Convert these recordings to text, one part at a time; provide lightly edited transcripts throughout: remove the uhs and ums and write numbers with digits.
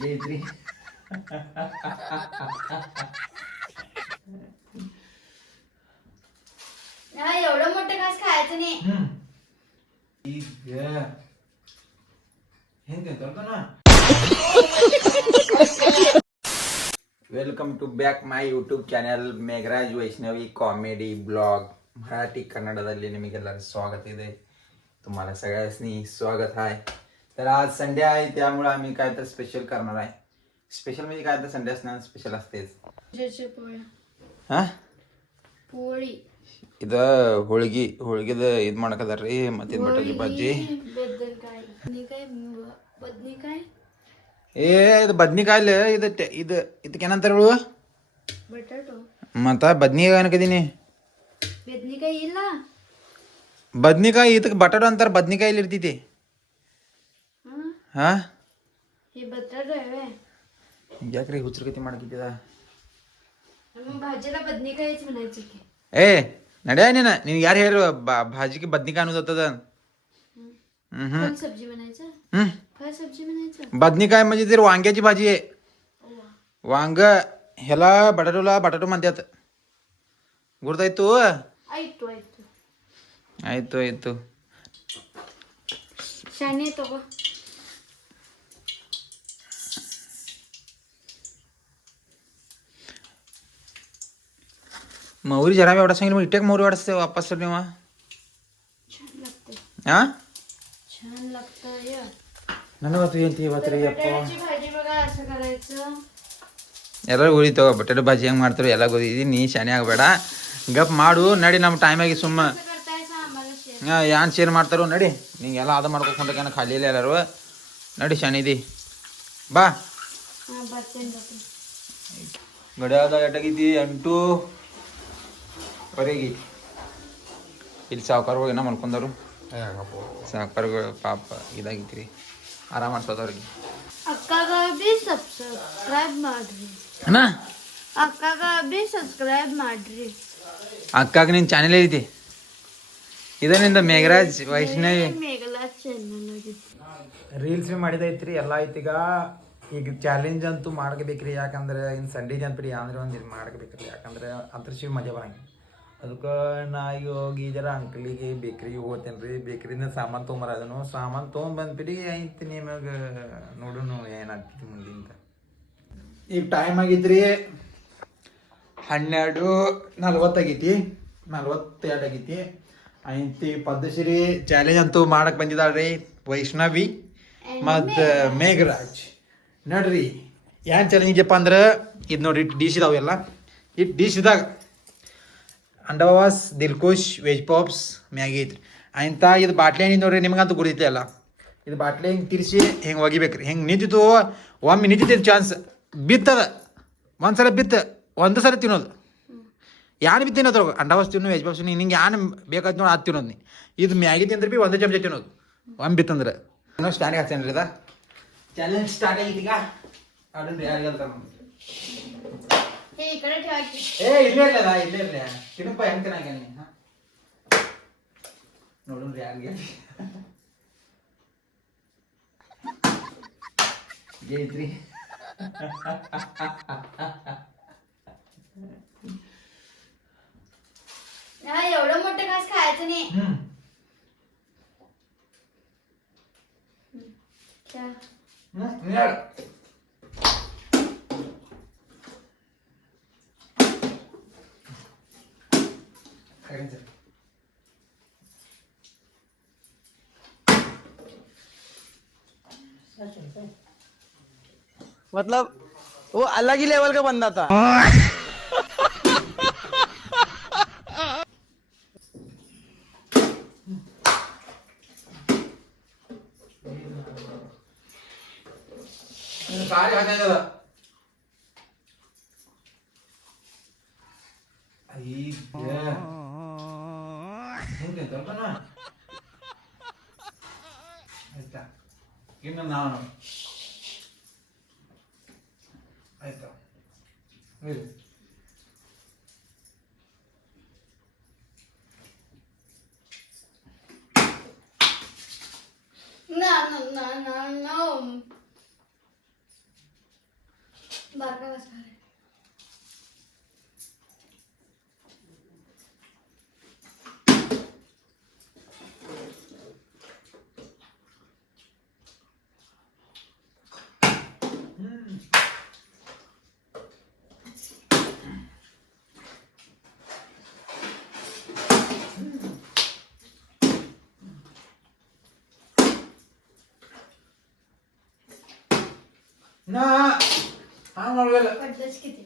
जयत्री एवढं मोठं घास खायचं नाही. Welcome to back my YouTube channel Megharaj Vaishnavi comedy blog Marathi कन्नडದಲ್ಲಿ ನಿಮಗೆಲ್ಲರಿಗೂ स्वागत ಇದೆ. तुम्हाला सगळ्यांनी स्वागत आहे. तर आज संडे आहे त्यामुळे आम्ही काय तर स्पेशल करणार आहे. स्पेशल म्हणजे काय तर संडे असणार स्पेशल असतेच. हा पोळी ಇದು ಹೋಳಿಗೆದ ಇದು ಮಾಡಕದಾರ್ರಿ ಮತ್ತೆ ಬಟಾಟಿ ಭಾಜಿ ಬದ್ನಿಕಾಯಿ ಏ ಇದು ಬದ್ನಿಕಾಯಿಲ್ಲ ಇದಕ್ಕೇನಂತಾರ ಹೇಳು ಬಟಾಟೋ ಮತ್ತ ಬದ್ನಿಕಾಯಿ ಅನ್ಕದೀನಿ ಬದ್ನಿಕಾಯಿ ಇಲ್ಲ ಬದ್ನಿಕಾಯಿ ಇದಕ್ಕೆ ಬಟಾಟೋ ಅಂತಾರ ಬದ್ನಿಕಾಯಿ ಇರ್ತೈತಿ ಹಾ हे बटाटो आहे ಯಾಕ್ರಿ ಹುಚ್ಚರ್ಗತಿ ಮಾಡಕಿದ್ದ भाजीला बदनिकायच म्हणायचं की ಏ ನಡ್ಯಾ ನೀನು ಯಾರು ಹೇಳು भाजीಗೆ ಬದ್ನಿಕಾಯಿ ಅನ್ನೋದತ್ತದ फळ सब्जी म्हणायचं फळ सब्जी म्हणायचं बदनिकाय म्हणजे ते वांग्याची भाजी आहे. वांग ह्याला बटाटो म्हणतात. गुर्ताಯ್ತು आयतो ಆಯ್ತು शाने तगो मौरी जरा एवढा सांगितलं मग इटेक मौरी वाढते वापस तर तेव्हा छान लागतं हा छान लागतं या ನನಗಂತೂ ಏನು ತೀವತ್ರಿ ಅಪ್ಪ बटाट्याची भाजी बघा असं करायचं ಎಲ್ಲ ಉಳಿತು ಬಟಾಟೆ ಭಾಜಿ ಹೆಂಗೆ ಮಾಡ್ತಾರೆ ಎಲ್ಲ ಗೊತ್ತಿದ್ದೀನಿ ಶಾನೆ ಆಗಬೇಡ ಗಪ್ ಮಾಡು ನಡಿ ನಮ್ಮ ಟೈಮಾಗಿ ಸುಮ್ಮ कसं करतायचं आम्हाला शेअर ಯಾನ್ ಶೇರ್ ಮಾಡ್ತಾರೋ ನಡಿ ನಿಂಗೆಲ್ಲ ಅದು ಮಾಡ್ಕೊಂಡ್ರೆ ಖಾಲಿ ಇಲ್ಲ ಎಲ್ಲರೂ ನಡಿ ಶಾನಿದಿ ಬಾ हां बटेन ಗಡಿಯಾದ ಎಟಾಗಿದ್ದಿ 8:00 ಇಲ್ಲಿ ಸಾವುಕಾರಗಳು ಏನೋ ಮಲ್ಕೊಂಡರು ಸಾವುಕಾರಗಳು ಪಾಪ ಇದಾಗಿತ್ರಿ ಆರಾಮ ಮಾಡ್ಸೋದವ್ರಿಗೆ ಅಕ್ಕಗ ಬಿ ಸಬ್ಸ್ಕ್ರೈಬ್ ಮಾಡ್ರಿ ಅಣ್ಣ ಅಕ್ಕಗ ಬಿ ಸಬ್ಸ್ಕ್ರೈಬ್ ಮಾಡ್ರಿ ಅಕ್ಕಾಗ ನಿನ್ನ ಚಾನೆಲ್ ಐತಿ ಇದರಿಂದ ಮೇಘರಾಜ್ ವೈಷ್ಣವಿ ಮೇಘಲಾ ಚಾನಲ್ ರೀಲ್ಸ್ ಭೀ ಮಾಡಿದೈತ್ರಿ ಎಲ್ಲ ಐತಿಗ ಈಗ ಚಾಲೆಂಜ್ ಅಂತೂ ಮಾಡ್ಕೋಬೇಕ್ರಿ ಯಾಕಂದ್ರೆ ಇನ್ನು ಸಂಡೇ ಅಂತ್ರಿ ಅಂದ್ರೆ ಒಂದು ಇದು ಮಾಡ್ಕೋಬೇಕ್ರಿ ಯಾಕಂದ್ರೆ ಅಂತರ್ಶಿವ್ ಮಜಾ ಬರಂಗಿಲ್ಲ ಅದಕ್ಕೆ ನಾ ಈಗ ಹೋಗಿ ಜರ ಅಂಕಲಿಗೆ ಬೇಕ್ರಿಗೆ ಹೋಗ್ತೇನೆ ರೀ ಬೇಕ್ರಿನ ಸಾಮಾನು ತೊಗೊಂಬರ ಅದನ್ನು ಸಾಮಾನು ತೊಗೊಂಬಂದ್ಬಿಡಿ ಐತಿ ನಿಮಗೆ ನೋಡೋಣ ಏನಾಗ್ತೈತಿ ಮುಂದಿಂದ. ಈಗ ಟೈಮ್ ಆಗಿದ್ರಿ 12:40 ಆಗೈತಿ 42 ಆಗೈತಿ ಐತಿ ಪದ್ಧಶ್ರೀ ಚಾಲೆಂಜ್ ಅಂತೂ ಮಾಡಕ್ಕೆ ಬಂದಿದ್ದಾಳ್ರಿ ವೈಷ್ಣವಿ ಮತ್ತು ಮೇಘರಾಜ್ ನೋಡ್ರಿ ಏನು ಚಾಲೆಂಜಪ್ಪ ಅಂದ್ರೆ ಇದು ನೋಡ್ರಿ ಡಿಶ್ ಇದಾವೆಲ್ಲ ಈ ಡಿಶ್ದಾಗ ಅಂಡವಾಸ್ ದಿಲ್ಕುಶ್ ವೆಜ್ ಪಾಪ್ಸ್ ಮ್ಯಾಗಿ ಐತ್ರಿ ಅಂತ ಇದು ಬಾಟ್ಲಿ ಏನಿದೆ ನೋಡ್ರಿ ನಿಮ್ಗಂತೂ ಗುರ್ತೈತಿ ಅಲ್ಲ ಇದು ಬಾಟ್ಲಿ ಹಿಂಗೆ ತಿರ್ಸಿ ಹಿಂಗೆ ಒಗಿಬೇಕ್ರಿ ಹಿಂಗೆ ನಿಂತಿತ್ತು ಒಮ್ಮೆ ನಿಂತಿತ್ತು ಚಾನ್ಸ್ ಬಿತ್ತದ ಒಂದ್ಸಲ ಒಂದು ಸಲ ತಿನ್ನೋದು ಯಾನು ಬಿ ತಿನ್ನೋದ್ರ ಅಂಡವಾಸ್ ತಿನ್ನು ವೆಜ್ ಪಾಪ್ಸ್ ನಿಂಗೆ ಯಾನು ಬೇಕಾಯ್ತು ನೋಡಿ ಅದು ತಿನ್ನೋದು ನೀ ಇದು ಮ್ಯಾಗಿ ತಿಂದ್ರೆ ಬಿ ಒಂದೇ ಚಮಚ ತಿನ್ನೋದು ಒಮ್ಮೆ ಬಿತ್ತಂದ್ರೆ ಏನೋ ಸ್ಟಾರ್ಟಿಗೆ ಹಾಕ್ತೇನೆ ರೀ ಅದ ಚಾಲೆಂಜ್ ಸ್ಟಾರ್ಟ್ ಆಗೈತಿ ಈಗ ಆಡೋದು ಯಾರು ಹೇಳ್ತಾರೆ हे इकडे ठेवा की ಏ ಇಲ್ಲೇ ಇರ್ಲ ತಿನ್ನಪ್ಪ ಹೆಂಗೆ ತಿನ್ನಾಗ ನೀ ನೋಡ್ರಿ ಯಾರಿಗೆ ಜೈತ್ರಿ एवढं मोठं घास खायचं नाही क्या मतलब वो अलग ही लेवल का बंदा था. ಸಾರಿ ಹಾಕದ ಈಗ ಹೆಂಗೆ ತಗೋಣ ಆಯ್ತಾ ಇನ್ನು ನಾನು ಆಯ್ತಾ ಹೇಳಿ No. बारका घास खायला. ना हा मला पडलंच किती.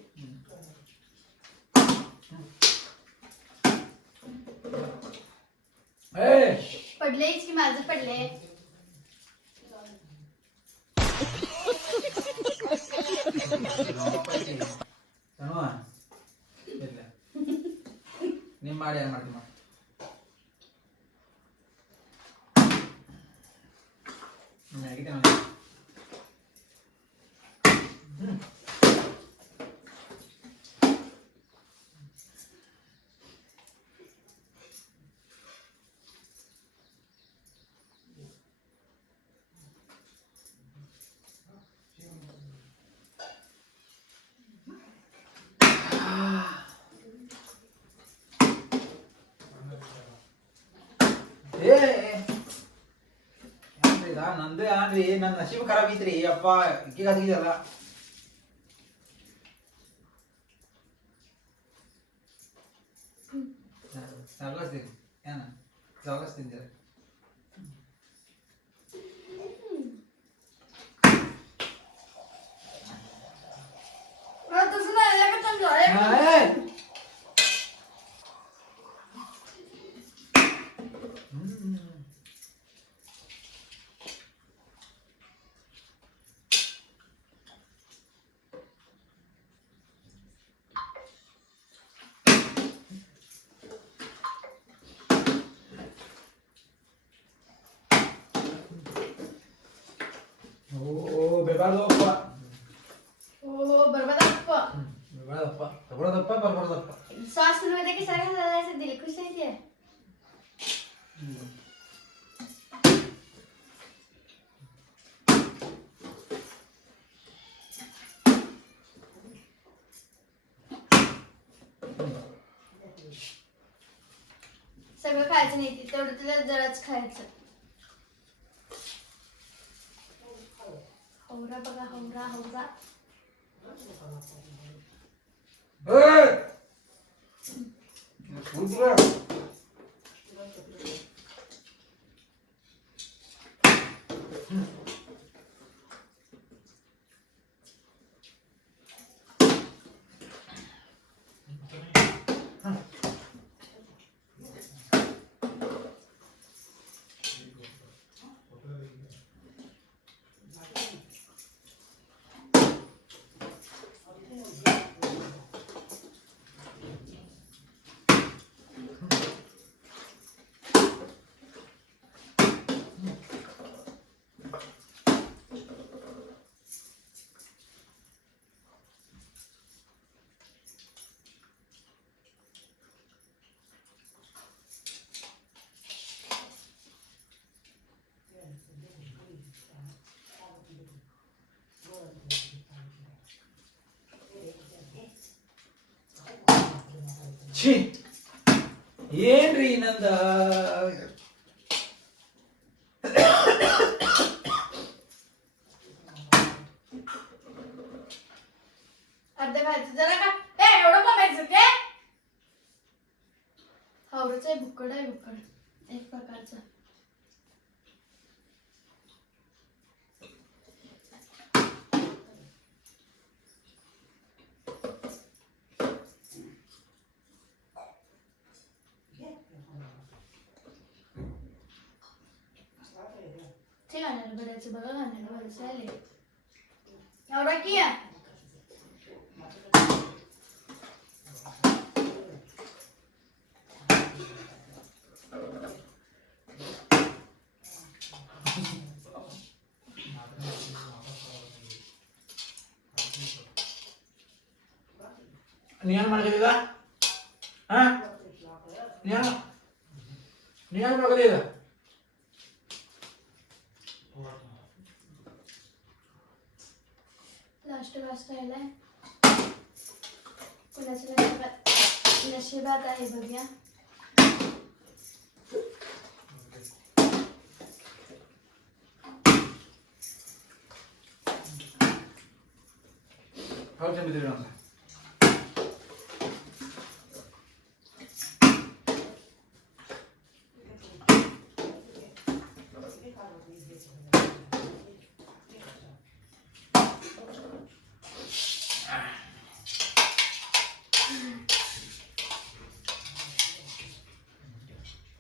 पडलेच की माझं पडले. ನೀ ಮಾಡಿ ಏನ್ ಮಾಡ್ತೀನಿ ನಂದು ಏನ್ರಿ ನನ್ನ ನಸೀಬ್ ಖರಾಬ್ ಐತ್ರಿ ಅಪ್ಪ ಇಕ್ಕಿಗೆ ಹತ್ತಿದಲ್ಲ ಸಾವಕಾಸ್ತೀನಿ ಏನ ಸಾವಕಾಸ್ತೀನಿ तसं नाही लागत समजा. ಬೆಬಾರ್ದಪ್ಪ हो बरोबर. ಬೆಬಾರ್ದಪ್ಪ ತಗೊಳ್ಳೋದಪ್ಪ ಬರ್ಬಾರ್ದಪ್ಪ श्वास मध्ये की सारखं झालं दिली खुश आहे ते. सगळं खायचं नाही ते तेवढं तुला जराच खायचं. हौरा बघा हौरा हौरा. ಛೀ ಏನ್ರಿ ನಂದ अर्ध खायचं जरा का एवढं कमायचं ते. हवरच आहे भुक्कड आहे भुक्कड एक प्रकारचं. ठीक आहे ना बऱ्याचं बघा घालण्याला बरंच राहिले एवढा की ನೀನ್ ಮಾಡ್ಕದಿದ ಹಾ ನೀನ್ ಮಾಡ್ಕದಿದ लास्ट वाजता आलाय. कुणाच्या नशिबात आहे बघूया. हो चंद्र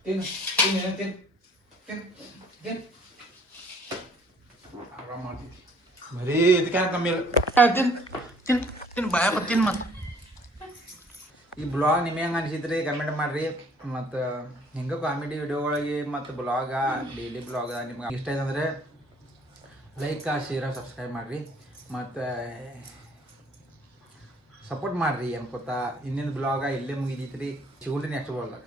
तीन तीन है तीन तीन तीन आराम ಮಾಡ್ತಿ ಬರೀ ಇದಕ್ಕೆ ಕಮ್ಮಿ ತಿನ್ ತಿನ್ ತಿನ್ ಬಾಯ ತಿನ್ ಮತ್ತೆ ಈ ಬ್ಲಾಗ್ ನಿಮಗೆ ಹೆಂಗೆ ಅನಿಸಿದ್ರಿ ಕಮೆಂಟ್ ಮಾಡಿರಿ ಮತ್ತು ಹಿಂಗೆ ಕಾಮಿಡಿ ವಿಡಿಯೋಗಳಿಗೆ ಮತ್ತು ಬ್ಲಾಗ ಡೈಲಿ ಬ್ಲಾಗ ನಿಮ್ಗೆ ಇಷ್ಟ ಆಯ್ತು ಅಂದರೆ ಲೈಕ್ ಶೇರ್ ಸಬ್ಸ್ಕ್ರೈಬ್ ಮಾಡಿರಿ ಮತ್ತು ಸಪೋರ್ಟ್ ಮಾಡಿರಿ ಅನ್ಕೋತಾ ಇನ್ನೊಂದು ಬ್ಲಾಗ ಇಲ್ಲೇ ಮುಗಿದೈತ್ರಿ ಸಿಗೋಲ್ರಿ ನೆಕ್ಸ್ಟ್ ಬ್ಲಾಗ್